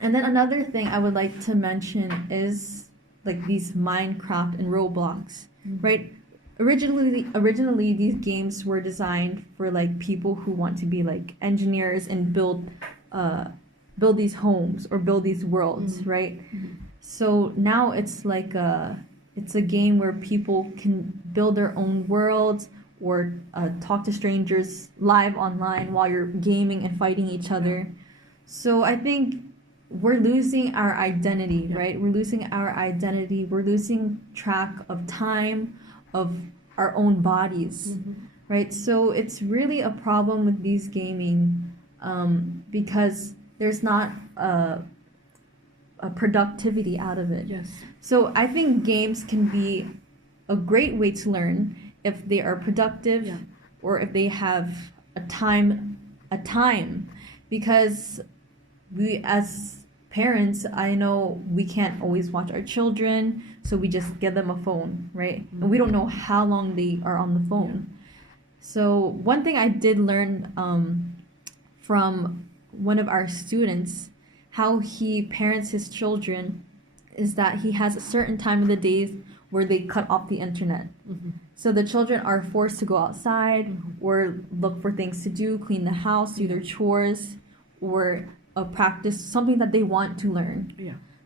And then another thing I would like to mention is like these Minecraft and Roblox, right? Originally these games were designed for like people who want to be like engineers and build these homes or build these worlds, right? So now it's like it's a game where people can build their own worlds or talk to strangers live online while you're gaming and fighting each other. So I think we're losing our identity, right? We're losing our identity. We're losing track of time, of our own bodies, right? So it's really a problem with these gaming because there's not a productivity out of it. So I think games can be a great way to learn if they are productive or if they have a time, because we as parents, I know we can't always watch our children, so we just get them a phone, right? And we don't know how long they are on the phone. So one thing I did learn from one of our students, how he parents his children, is that he has a certain time of the day where they cut off the internet. So the children are forced to go outside or look for things to do, clean the house, do their chores, or practice something that they want to learn.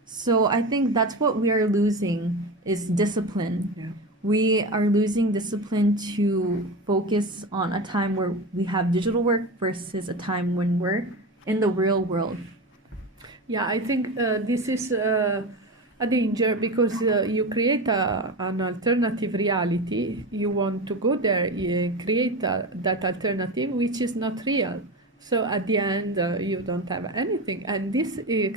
So I think that's what we are losing is discipline. We are losing discipline to focus on a time where we have digital work versus a time when we're in the real world. I think this is a danger because you create an alternative reality. You want to go there, you create that alternative which is not real. So at the end, you don't have anything. And this in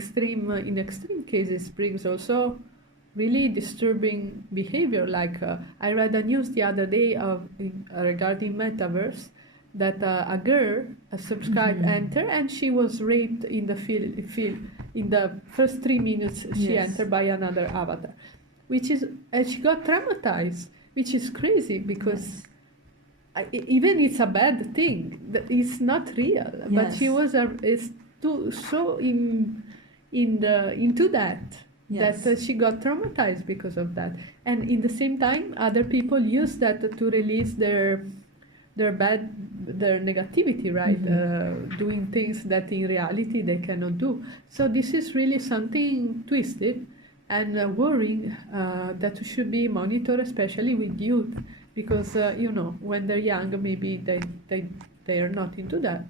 extreme cases brings also really disturbing behavior. Like I read a news the other day regarding metaverse, that a girl subscribed enter and she was raped in the film in the first 3 minutes she entered by another avatar, and she got traumatized, which is crazy because even it's a bad thing that it's not real, but she was so into that that she got traumatized because of that. And in the same time, other people use that to release their negativity, right? Doing things that in reality they cannot do. So this is really something twisted and worrying that should be monitored, especially with youth, because when they're young, maybe they are not into that,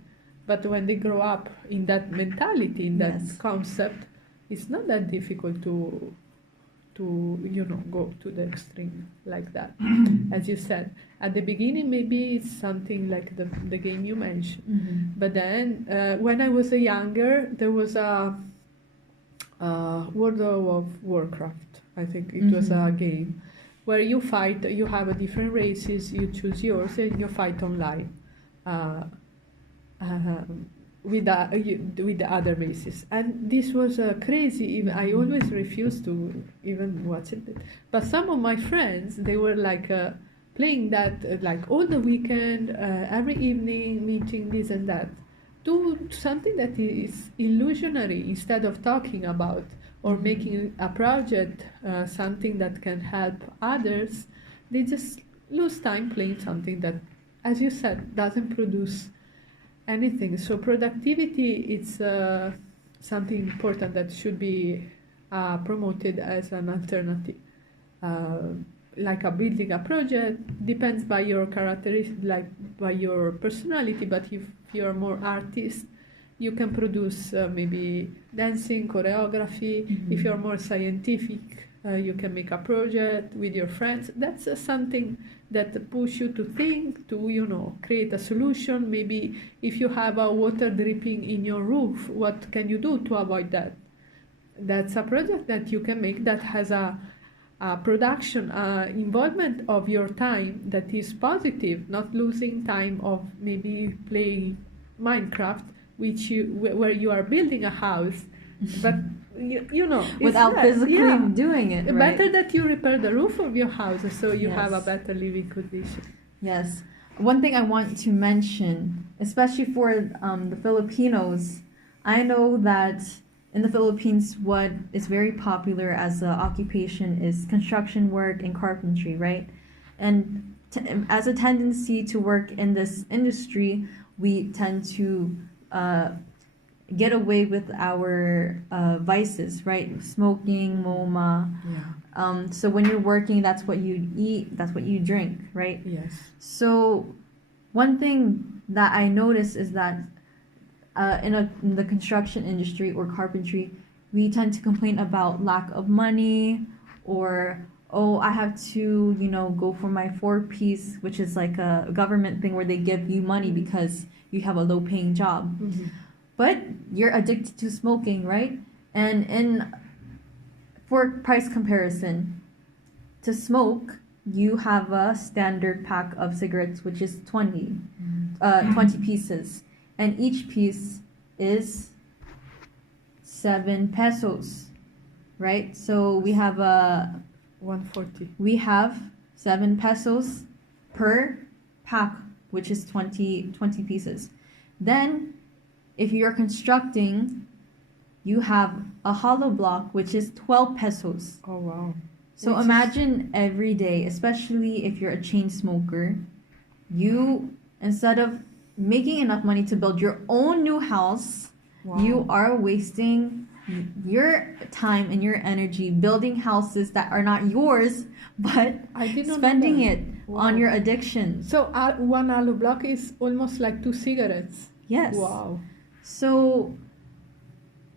but when they grow up in that mentality, in that concept, it's not that difficult to go to the extreme like that. As you said at the beginning, maybe it's something like the game you mentioned, but then when I was younger, there was a World of Warcraft, I think it was a game where you fight, you have different races, you choose yours and you fight online. with the other races, and this was crazy. I always refused to even watch it, but some of my friends, they were like playing that like all the weekend, every evening, meeting this and that, do something that is illusionary instead of talking about or making a project something that can help others. They just lose time playing something that, as you said, doesn't produce anything. So productivity is something important that should be promoted as an alternative. Like a building a project depends by your characteristics, like by your personality. But if you're more artist, you can produce maybe dancing, choreography. If you're more scientific, you can make a project with your friends. That's something that push you to think, to create a solution. Maybe if you have a water dripping in your roof, what can you do to avoid that? That's a project that you can make that has a production involvement of your time that is positive, not losing time of maybe playing Minecraft, where you are building a house, but without physically doing it. Right? Better that you repair the roof of your house so you have a Yes. better living condition. Yes. One thing I want to mention, especially for the Filipinos, I know that in the Philippines, what is very popular as an occupation is construction work and carpentry, right? And as a tendency to work in this industry, we tend to get away with our vices, right? Smoking, MoMA. Yeah. So when you're working, that's what you eat, that's what you drink, right? Yes. So one thing that I notice is that in the construction industry or carpentry, we tend to complain about lack of money, or oh, I have to go for my 4-piece, which is like a government thing where they give you money because you have a low paying job. But you're addicted to smoking, right? And for price comparison, to smoke, you have a standard pack of cigarettes, which is 20 pieces. And each piece is 7 pesos, right? So we have 140. we have 7 pesos per pack, which is 20 pieces. Then, if you're constructing, you have a hollow block, which is 12 pesos. Oh, wow. So imagine every day, especially if you're a chain smoker, you, instead of making enough money to build your own new house, you are wasting your time and your energy building houses that are not yours, but spending it on your addiction. So one hollow block is almost like 2 cigarettes. Yes. Wow. So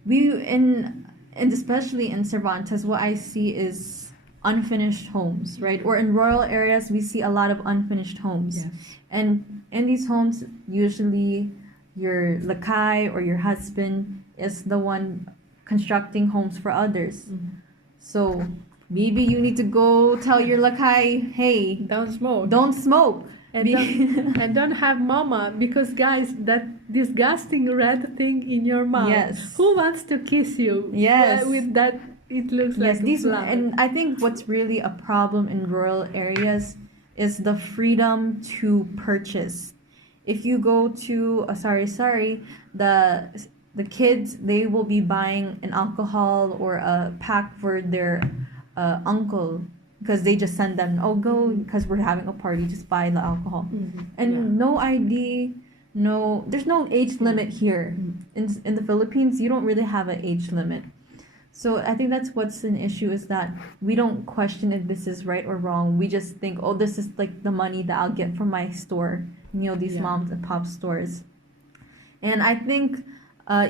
we and especially in Cervantes, what I see is unfinished homes, right? Or in rural areas, we see a lot of unfinished homes. Yes. And in these homes, usually your lakay or your husband is the one constructing homes for others. So maybe you need to go tell your lakay, hey, Don't smoke. don't smoke. And don't have mama, because guys, that disgusting red thing in your mouth. Yes. Who wants to kiss you? Yes. With that, it looks Yes, like these blood. and I think what's really a problem in rural areas is the freedom to purchase. If you go to the kids, they will be buying an alcohol or a pack for their uncle, because they just send them, oh, go, because we're having a party, just buy the alcohol. And no ID, there's no age limit here. In the Philippines, you don't really have an age limit. So I think that's what's an issue, is that we don't question if this is right or wrong. We just think, oh, this is like the money that I'll get from my store, these moms and pop stores. And I think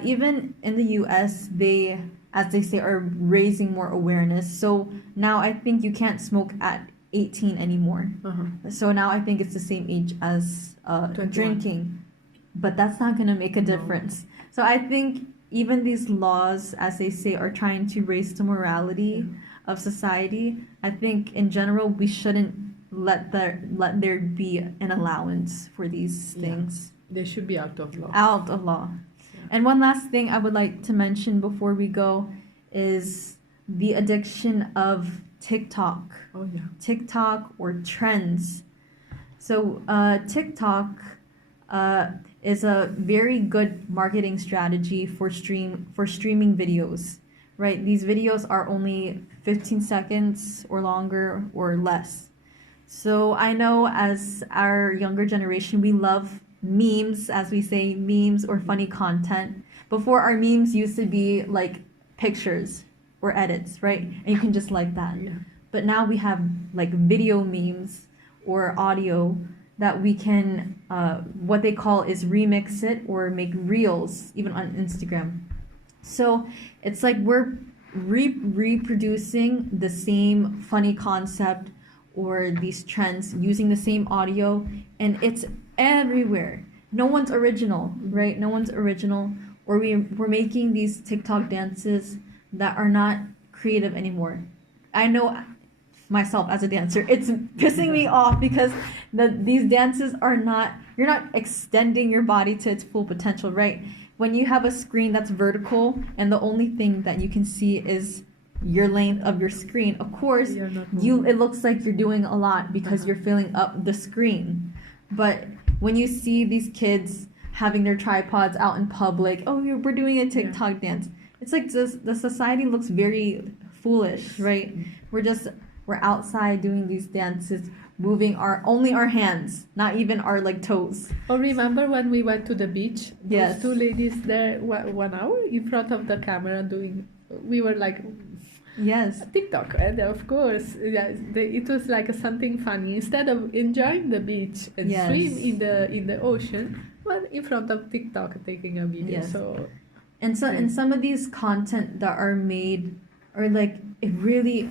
even in the US, they, as they say, are raising more awareness. So now I think you can't smoke at 18 anymore. So now I think it's the same age as 21. drinking. But that's not going to make a difference. So I think even these laws, as they say, are trying to raise the morality of society. I think in general we shouldn't let there be an allowance for these things. They should be out of law. Out of law. And one last thing I would like to mention before we go is the addiction of TikTok. Oh yeah. TikTok or trends. So TikTok is a very good marketing strategy for streaming videos, right? These videos are only 15 seconds or longer or less. So I know as our younger generation, we love memes, as we say, memes or funny content. Before, our memes used to be like pictures or edits, right? And you can just like that. Yeah. But now we have like video memes or audio that we can, what they call is remix it or make reels, even on Instagram. So it's like we're reproducing the same funny concept or these trends using the same audio, and it's everywhere. No one's original, right? No one's original. Or we're making these TikTok dances that are not creative anymore. I know myself as a dancer, it's pissing me off because these dances are not, you're not extending your body to its full potential, right? When you have a screen that's vertical and the only thing that you can see is your length of your screen, of course it looks like you're doing a lot because you're filling up the screen. But when you see these kids having their tripods out in public, oh, we're doing a TikTok dance, it's like the society looks very foolish, right? We're outside doing these dances, moving only our hands, not even our like toes. Oh, remember when we went to the beach? Yes. Those two ladies there, 1 hour in front of the camera doing. We were like, yes, TikTok, and of course, it was like something funny. Instead of enjoying the beach and swim in the ocean, well, in front of TikTok taking a video. Yes. So, and some of these content that are made are like it really.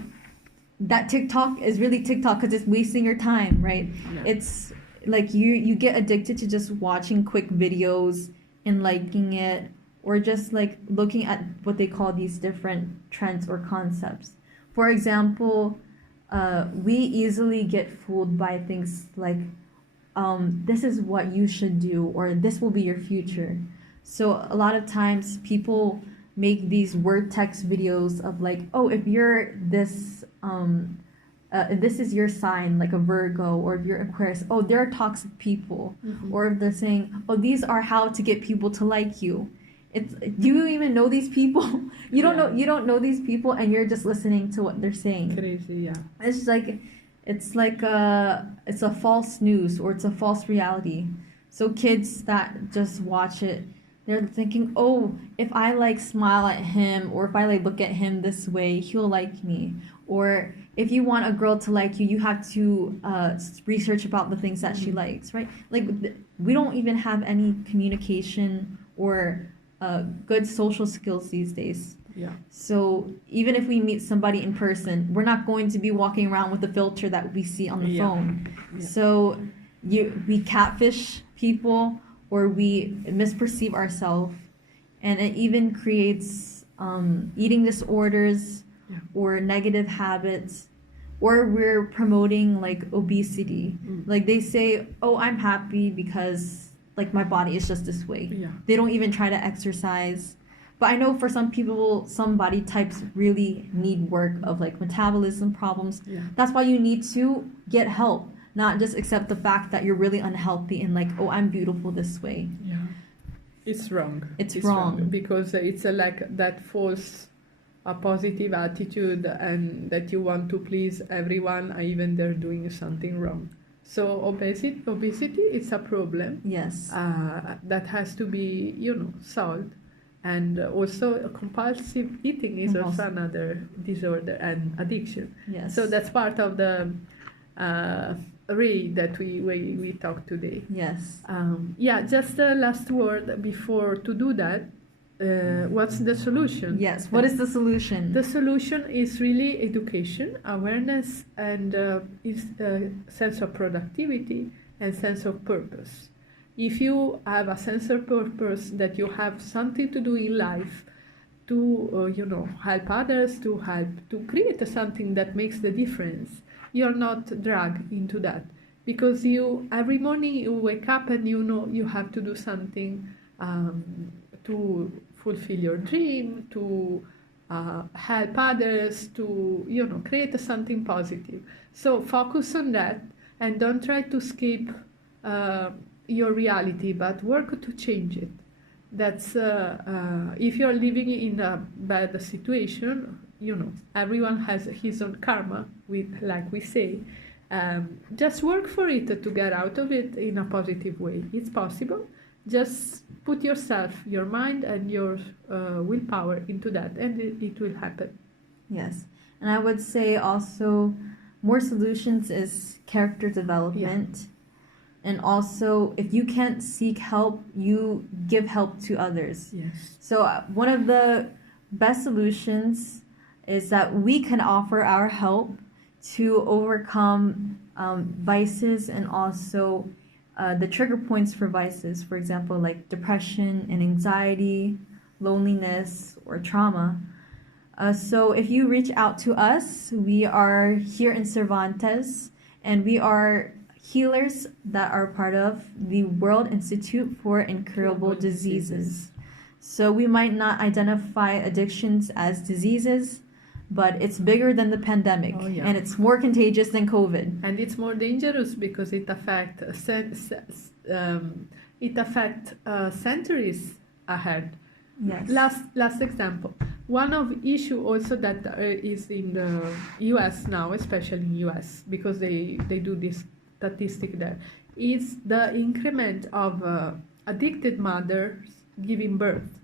That TikTok is really TikTok because it's wasting your time, right? Yeah. It's like you get addicted to just watching quick videos and liking it, or just like looking at what they call these different trends or concepts. For example, we easily get fooled by things like this is what you should do, or this will be your future. So a lot of times people make these word text videos of like, oh, if you're this this is your sign, like a Virgo, or if you're Aquarius, oh, they're toxic people. Or if they're saying, oh, these are how to get people to like you. It's, do you even know these people? You don't know these people, and you're just listening to what they're saying. Crazy, yeah. It's like it's a false news, or it's a false reality. So kids that just watch it, they're thinking, oh, if I like smile at him, or if I like look at him this way, he'll like me. Or if you want a girl to like you, you have to research about the things that she likes, right? Like we don't even have any communication or good social skills these days. Yeah. So even if we meet somebody in person, we're not going to be walking around with the filter that we see on the phone. Yeah. So we catfish people, or we misperceive ourselves, and it even creates eating disorders or negative habits, or we're promoting like obesity. Like they say, oh, I'm happy because like my body is just this way. They don't even try to exercise. But I know for some people, some body types really need work of like metabolism problems. That's why you need to get help, not just accept the fact that you're really unhealthy and like, oh, I'm beautiful this way. It's wrong. It's wrong because it's like that false a positive attitude, and that you want to please everyone, even they're doing something wrong. So obesity is a problem. Yes. That has to be, solved. And also compulsive eating is also another disorder and addiction. Yes. So that's part of the array that we talked today. Yes. Just a last word before to do that. What's the solution? Yes, what is the solution? The solution is really education, awareness, and sense of productivity and sense of purpose. If you have a sense of purpose, that you have something to do in life to help others, to create something that makes the difference, you're not dragged into that, because every morning you wake up and you have to do something to fulfill your dream, to help others, to create something positive. So focus on that and don't try to escape your reality, but work to change it. That's if you're living in a bad situation, everyone has his own karma, like we say. Just work for it to get out of it in a positive way. It's possible. Just put yourself, your mind, and your willpower into that, and it will happen. Yes. And I would say also more solutions is character development. Yeah. And also, if you can't seek help, you give help to others. Yes. So one of the best solutions is that we can offer our help to overcome vices and also the trigger points for vices. For example, like depression and anxiety, loneliness, or trauma. So if you reach out to us, we are here in Cervantes, and we are healers that are part of the World Institute for Incurable Diseases. So we might not identify addictions as diseases, but it's bigger than the pandemic, and it's more contagious than COVID. And it's more dangerous because it affects centuries ahead. Yes. Last example. One of issue also that is in the U.S. now, especially in U.S. because they do this statistic there, is the increment of addicted mothers giving birth.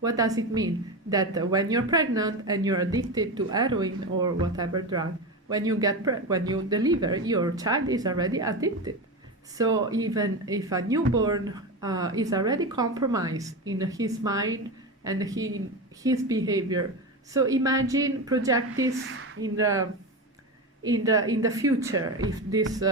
What does it mean? That when you're pregnant and you're addicted to heroin or whatever drug, when you deliver, your child is already addicted. So even if a newborn is already compromised in his mind and his behavior, so imagine project this in the future, if this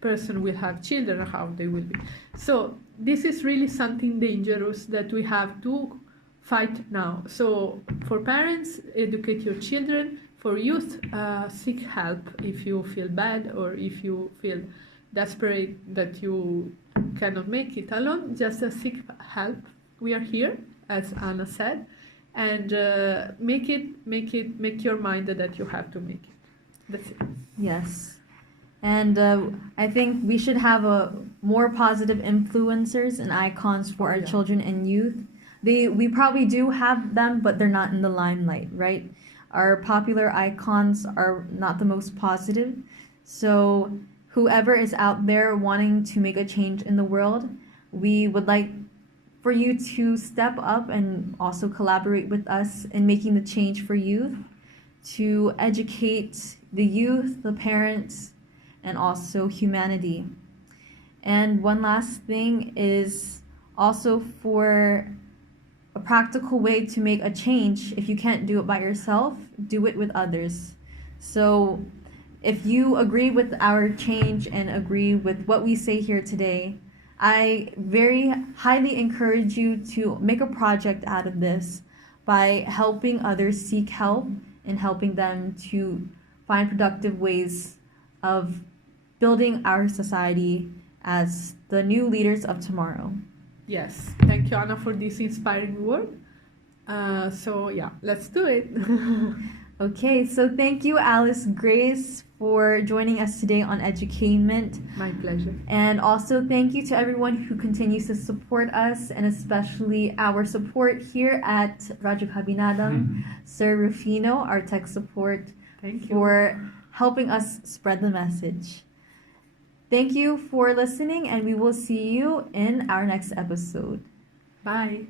person will have children, how they will be. So this is really something dangerous that we have to fight now. So for parents, educate your children. For youth, seek help if you feel bad or if you feel desperate that you cannot make it alone. Just seek help. We are here, as Anna said, and make your mind that you have to make it. That's it. Yes. And I think we should have more positive influencers and icons for our children and youth. We probably do have them, but they're not in the limelight, right? Our popular icons are not the most positive. So whoever is out there wanting to make a change in the world, we would like for you to step up and also collaborate with us in making the change for youth, to educate the youth, the parents, and also humanity. And one last thing is also for a practical way to make a change. If you can't do it by yourself, do it with others. So if you agree with our change and agree with what we say here today, I very highly encourage you to make a project out of this by helping others seek help and helping them to find productive ways of building our society as the new leaders of tomorrow. Yes, thank you, Anna, for this inspiring word. So yeah, let's do it. Okay, so thank you, Alice Grace, for joining us today on Educainment. My pleasure. And also thank you to everyone who continues to support us, and especially our support here at Radyo Kabinadang, Sir Rufino, our tech support, thank you for helping us spread the message. Thank you for listening, and we will see you in our next episode. Bye.